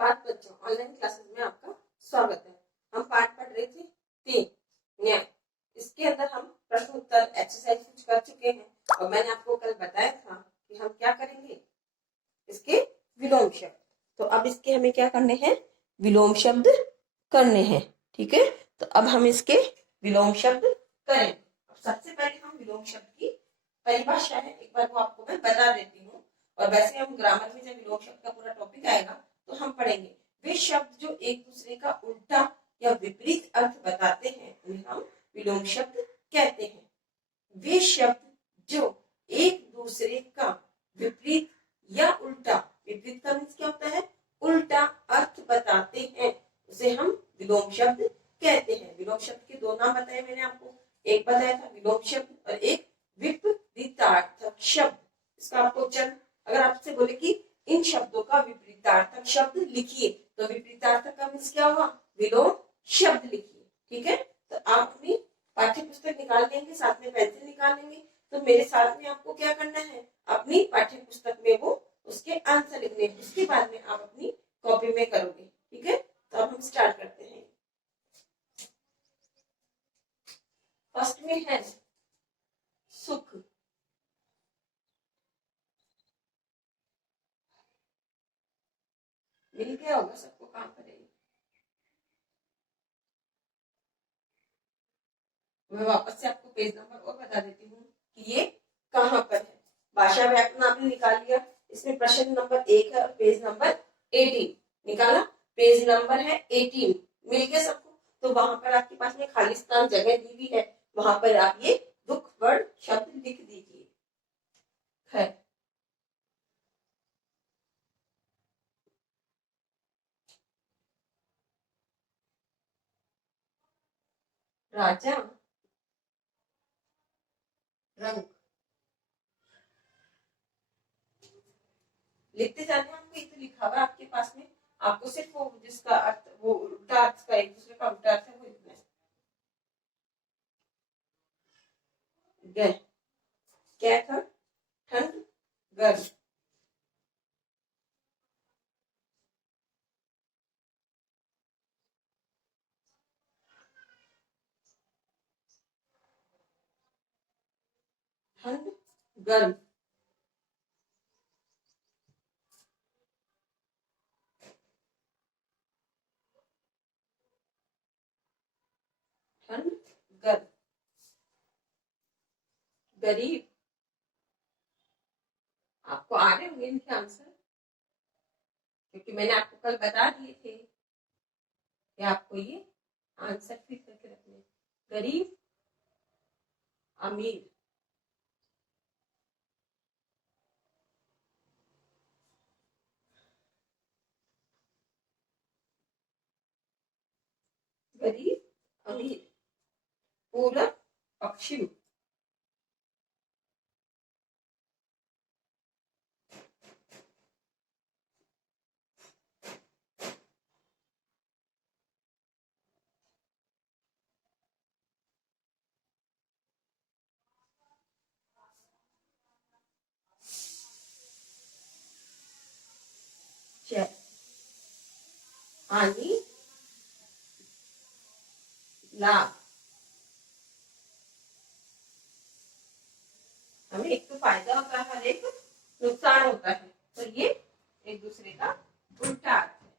बात बच्चों, online classes में आपका स्वागत है। हम पाठ पढ़ रहे थे 3 न्याय। इसके अंदर हम प्रश्न उत्तर एक्सरसाइज कुछ कर चुके हैं और मैंने आपको कल बताया था कि हम क्या करेंगे, इसके विलोम शब्द। तो अब इसके हमें क्या करने हैं, विलोम शब्द करने हैं। ठीक है, तो अब हम इसके विलोम शब्द करें। सबसे पहले हम विलोम शब्द की परिभाषा है, एक बार वो आपको मैं बता देती हूँ। और वैसे हम ग्रामर में जब विलोम शब्द का पूरा टॉपिक आएगा तो हम पढ़ेंगे। वे शब्द जो एक दूसरे का उल्टा या विपरीत अर्थ बताते हैं उन्हें हम विलोम शब्द कहते हैं। वे शब्द जो एक दूसरे का विपरीत या उल्टा, विपरीत का मीन्स क्या होता है, उल्टा अर्थ बताते हैं, उसे हम विलोम शब्द कहते हैं। विलोम शब्द के दो नाम बताए मैंने आपको, एक बताया था विलोम शब्द और एक विपरीतार्थक शब्द। इसका आपको उच्चारण, अगर आपसे बोले कि इन शब्दों का विपरीतार्थक शब्द लिखिए, तो विपरीतार्थक का मीन्स क्या होगा, विलोम शब्द लिखिए। ठीक है, तो आप अपनी पाठ्य पुस्तक निकाल लेंगे, साथ में पेंसिल निकाल लेंगे। तो मेरे साथ में आपको क्या करना है, अपनी पाठ्य पुस्तक में वो उसके आंसर लिखने, उसके बाद में आप अपनी कॉपी में करोगे। ठीक है, तो अब हम स्टार्ट करते हैं। फर्स्ट में है सुख। मिल गया होगा सबको कहां पर है। मैं वापस से आपको पेज नंबर और बता देती हूँ कि ये कहां पर है। भाषा व्याकरण आपने निकाल लिया, इसमें प्रश्न नंबर 1 है और पेज नंबर 18 निकाला। पेज नंबर है 18, मिल गया सबको। तो वहां पर आपके पास में खाली स्थान जगह दी हुई है, वहां पर आप ये दुख वर्ड शब्द लिख दीजिए। है राजा रंग। लिखते जाने, आपको ये तो लिखा हुआ है आपके पास में, आपको सिर्फ वो जिसका अर्थ, वो उल्टा अर्थ का, एक दूसरे का उल्टा अर्थ है वो लिखना है। क्या था, ठंड गर्म। ठंड गर्म। ठंड गर्म। गरीब। आपको आ रहे होंगे इनके आंसर, क्योंकि मैंने आपको कल बता दिए थे कि आपको ये आंसर फिर करके रखने। गरीब अमीर। गरीब अमीर। पूरब पश्चिम। हानि लाभ। हमें एक तो फायदा होता है और एक नुकसान होता है, तो ये एक दूसरे का उल्टा अर्थ है।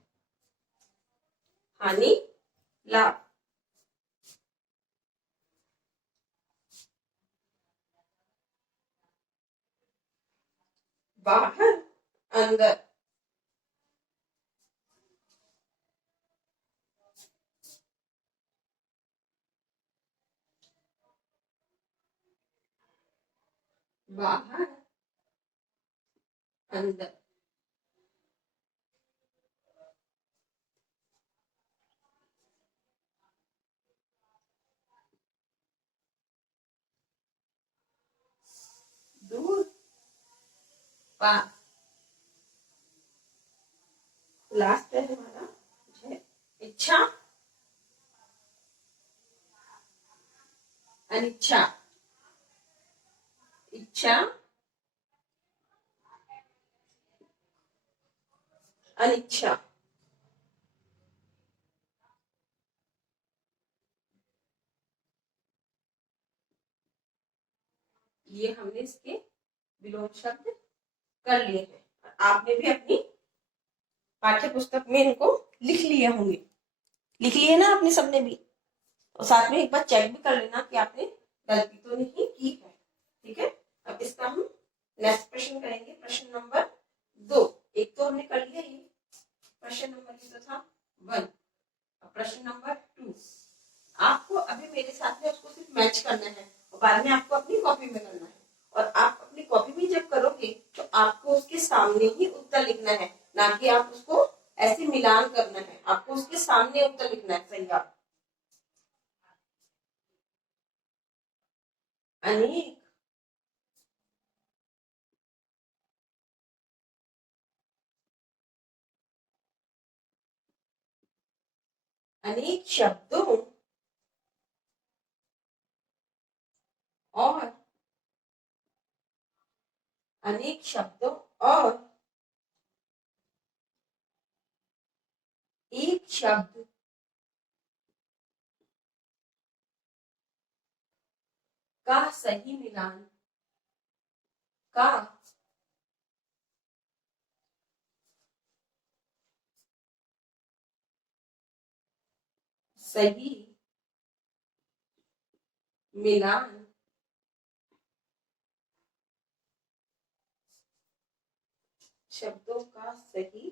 हानि लाभ। बाहर अंदर। बाहर अंदर। दूर पास। लास्ट है हमारा इच्छा अनिच्छा। इच्छा अनिच्छा। ये हमने इसके विलोम शब्द कर लिए हैं। आपने भी अपनी पाठ्य पुस्तक में इनको लिख लिए होंगे, लिख लिए ना आपने सबने भी, और साथ में एक बार चेक भी कर लेना कि आपने गलती तो नहीं की है। ठीक है, अब इसका हम नेक्स्ट प्रश्न करेंगे, प्रश्न नंबर 2। एक तो हमने कर लिया, ये प्रश्न नंबर ये तो था 1। अब प्रश्न नंबर 2 आपको अभी मेरे साथ में उसको सिर्फ मैच करना है और बाद में आपको अपनी कॉपी में करना है। और आप अपनी कॉपी में जब करोगे तो आपको उसके सामने ही उत्तर लिखना है, ना कि आप उसको ऐसे मिलान करना है। आपको उसके सामने उत्तर लिखना है। सही आप अनेक अनेक शब्दों और अनेक शब्दों और एक शब्द का सही मिलान का सही मिलान शब्दों का सही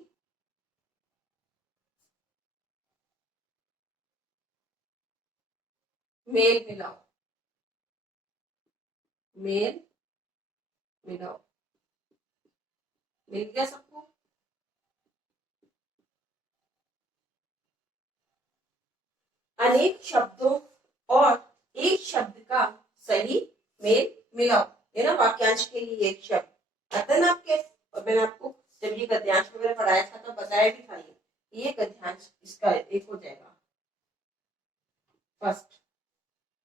मेल मिलाओ, मेल मिलाओ। मिल गया सबको? अनेक शब्दों और एक शब्द का सही मेल मिलाओ, ये ना वाक्यांश के लिए एक शब्द आता है ना आपके। और मैंने आपको जब ये गद्यांश वगैरह पढ़ाया था तो बताया भी था, ये गद्यांश इसका एक हो जाएगा फर्स्ट।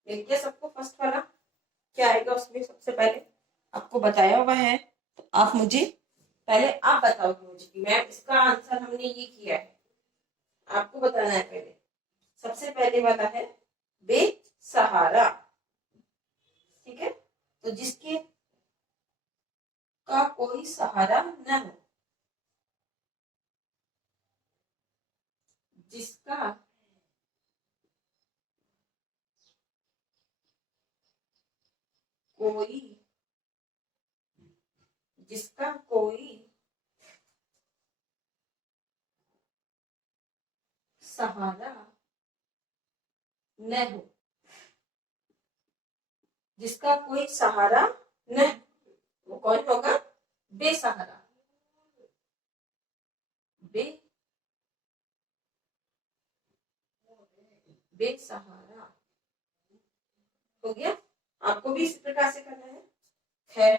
मिल गया सबको? फर्स्ट वाला क्या आएगा उसमें? सबसे पहले आपको बताया हुआ है, तो आप मुझे पहले आप बताओगे मुझे कि मैम इसका आंसर हमने ये किया है। आपको बताना है पहले। सबसे पहले वाला है बेसहारा। ठीक है, तो जिसके का कोई सहारा न हो, जिसका कोई जिसका कोई सहारा न हो, जिसका कोई सहारा न, वो कौन होगा? बेसहारा। बे बेसहारा हो गया। आपको भी इसी प्रकार से करना है। खैर,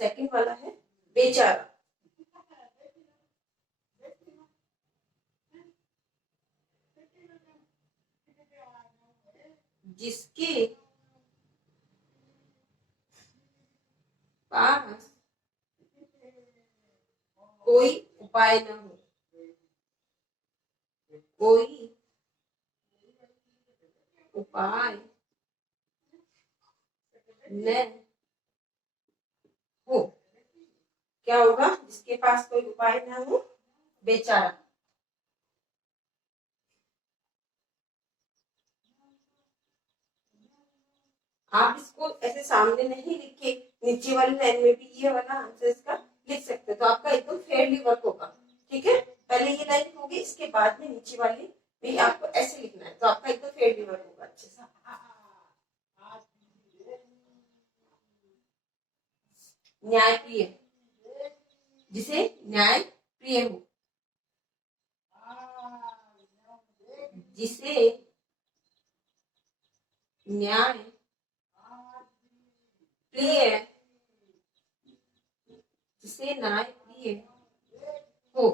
सेकंड वाला है बेचारा। जिसके पास कोई उपाय न हो, कोई उपाय न हो। क्या होगा? जिसके पास कोई उपाय न हो, बेचारा। आप इसको ऐसे सामने नहीं लिख के नीचे वाली लाइन में भी ये वाला आंसर इसका लिख सकते हो, तो आपका एकदम फेयरली वर्क होगा। ठीक है, पहले ये लाइन होगी, इसके बाद में नीचे वाली भी आपको ऐसे लिखना है, तो आपका एकदम फेयरली वर्क होगा अच्छे से। न्याय प्रिय, जिसे न्याय प्रिय हो, जिसे न्याय प्रिय, जिसे न्याय प्रिय हो।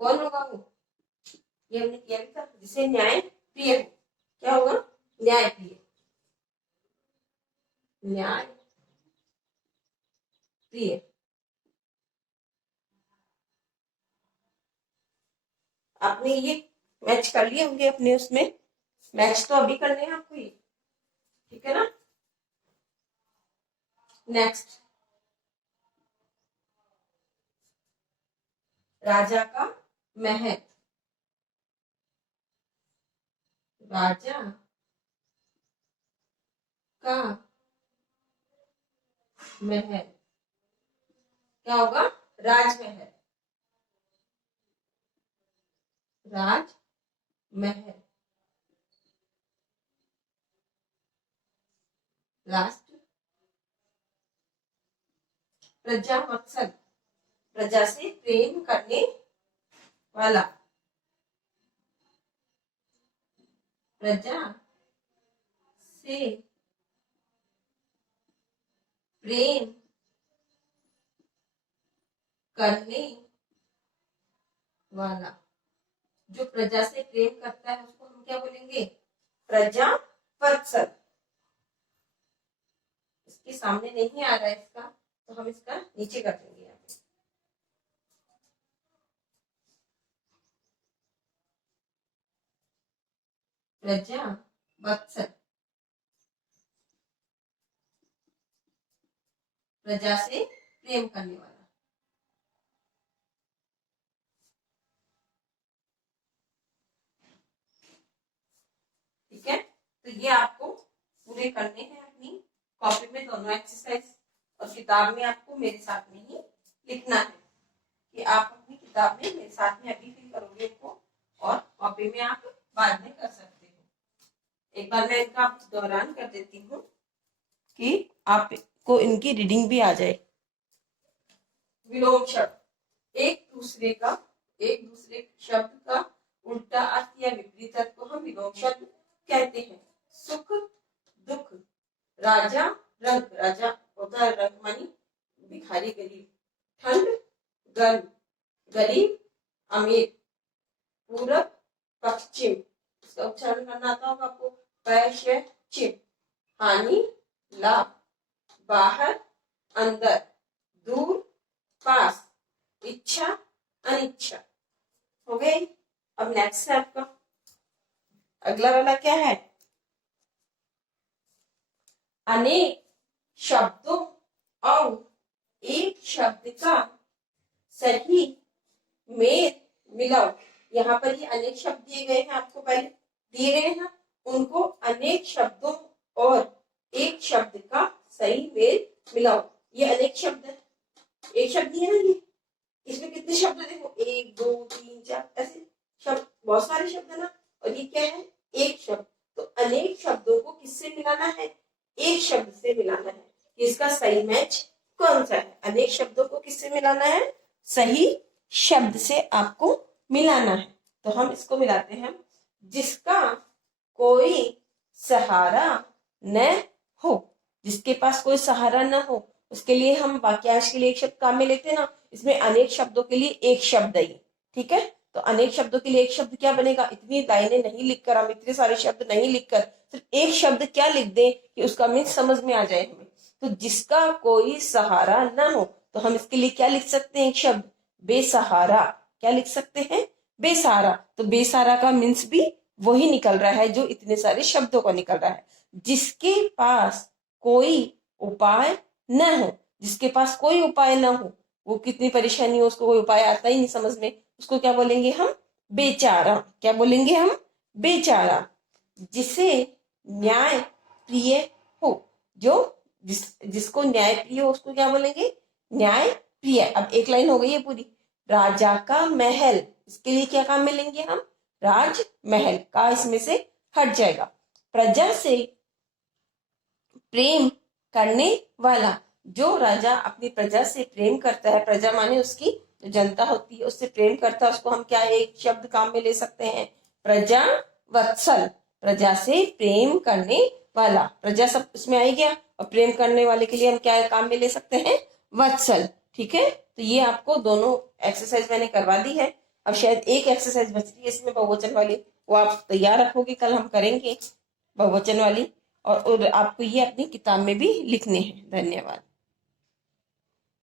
कौन होगा वो? ये हमने किया भी था, जिसे न्याय प्रिय हो। क्या होगा? न्याय प्रिय, न्याय प्रिय। आपने ये मैच कर लिए होंगे अपने उसमें। मैच तो अभी करने हैं आपको ये, ठीक है ना। नेक्स्ट, राजा का महल। राजा का महल क्या होगा? राजमहल। राजमहल। लास्ट, प्रजा वत्सल। प्रजा से प्रेम करने वाला। प्रजा से प्रेम करने वाला। जो प्रजा से प्रेम करता है उसको हम क्या बोलेंगे? प्रजा वत्सल। इसके सामने नहीं आ रहा है इसका, तो हम इसका नीचे कर देंगे यहाँ पे। प्रजा वत्सल, प्रजा से प्रेम करने वाला। ठीक है, तो ये आपको पूरे करने हैं अपनी कॉपी में, दोनों एक्सरसाइज, और किताब में आपको मेरे साथ में ही लिखना है कि आप अपनी किताब में मेरे साथ में अभी फिल करोगे इनको, और कॉपी में आप बाद में कर सकते हो। एक बार मैं इनका आप दौरान कर देती हूँ कि आपको इनकी रीडिंग भी आ जाए। विलोम शब्द, एक दूसरे शब्द का उल्टा अर्थ या विपरीत अर्थ को हम विलोम शब्द कहते हैं। सुख दुख, राजा रंग, राजा होता है रंग मानी भिखारी गरीब, ठंड गर्म, गरीब अमीर, पूरब पश्चिम, इसका उच्चारण करना आता होगा आपको, पश्चिम, हानि लाभ, बाहर अंदर, दूर पास, इच्छा अनिच्छा। हो गई। अब नेक्स्ट है आपका अगला वाला क्या है? अनेक शब्दों और एक शब्द का सही मेल मिलाओ। यहाँ पर ये अनेक शब्द दिए गए हैं, आपको पहले दिए गए हैं, उनको अनेक शब्दों और एक शब्द का सही मेल मिलाओ। ये अनेक शब्द है, एक शब्द दिया ना ये, इसमें कितने शब्द देखो, 1 2 3 4 ऐसे शब्द, बहुत सारे शब्द है ना, और ये क्या है? एक शब्द। तो अनेक शब्दों को किससे मिलाना है? एक शब्द से मिलाना है। इसका सही मैच कौन सा है? अनेक शब्दों को किससे मिलाना है? सही शब्द से आपको मिलाना है। तो हम इसको मिलाते हैं, जिसका कोई सहारा न हो। जिसके पास कोई सहारा न हो, उसके लिए हम वाक्यांश के लिए एक शब्द काम में लेते हैं ना, इसमें अनेक शब्दों के लिए एक शब्द है, ठीक है। तो अनेक शब्दों के लिए एक शब्द क्या बनेगा? इतनी लाइनें नहीं लिखकर, हम इतने सारे शब्द नहीं लिखकर सिर्फ एक शब्द क्या लिख दें कि उसका मीन समझ में आ जाए हमें। तो जिसका कोई सहारा न हो, तो हम इसके लिए क्या लिख सकते हैं? एक शब्द बेसहारा। क्या लिख सकते हैं? बेसहारा। तो बेसहारा का मीन्स भी वही निकल रहा है जो इतने सारे शब्दों का निकल रहा है। जिसके पास कोई उपाय न हो, जिसके पास कोई उपाय न हो, वो कितनी परेशानी हो, उसको कोई उपाय आता ही नहीं समझ में, उसको क्या बोलेंगे हम? बेचारा। क्या बोलेंगे हम? बेचारा। जिसे न्याय प्रिय हो, जो जिसको न्याय प्रिय हो उसको क्या बोलेंगे? न्याय प्रिय। अब एक लाइन हो गई है पूरी। राजा का महल, इसके लिए क्या काम मिलेंगे हम? राजमहल का इसमें से हट जाएगा। प्रजा से प्रेम करने वाला, जो राजा अपनी प्रजा से प्रेम करता है, प्रजा माने उसकी जो जनता होती है, उससे प्रेम करता है, उसको हम क्या एक शब्द काम में ले सकते हैं? प्रजा वत्सल। प्रजा से प्रेम करने वाला, प्रजा सब उसमें आई गया, और प्रेम करने वाले के लिए हम क्या काम में ले सकते हैं? वत्सल। ठीक है, तो ये आपको दोनों एक्सरसाइज मैंने करवा दी है। अब शायद एक एक्सरसाइज बच रही है इसमें बहुवचन वाली, वो आप तैयार रखोगे, कल हम करेंगे बहुवचन वाली, और आपको ये अपनी किताब में भी लिखने हैं। धन्यवाद।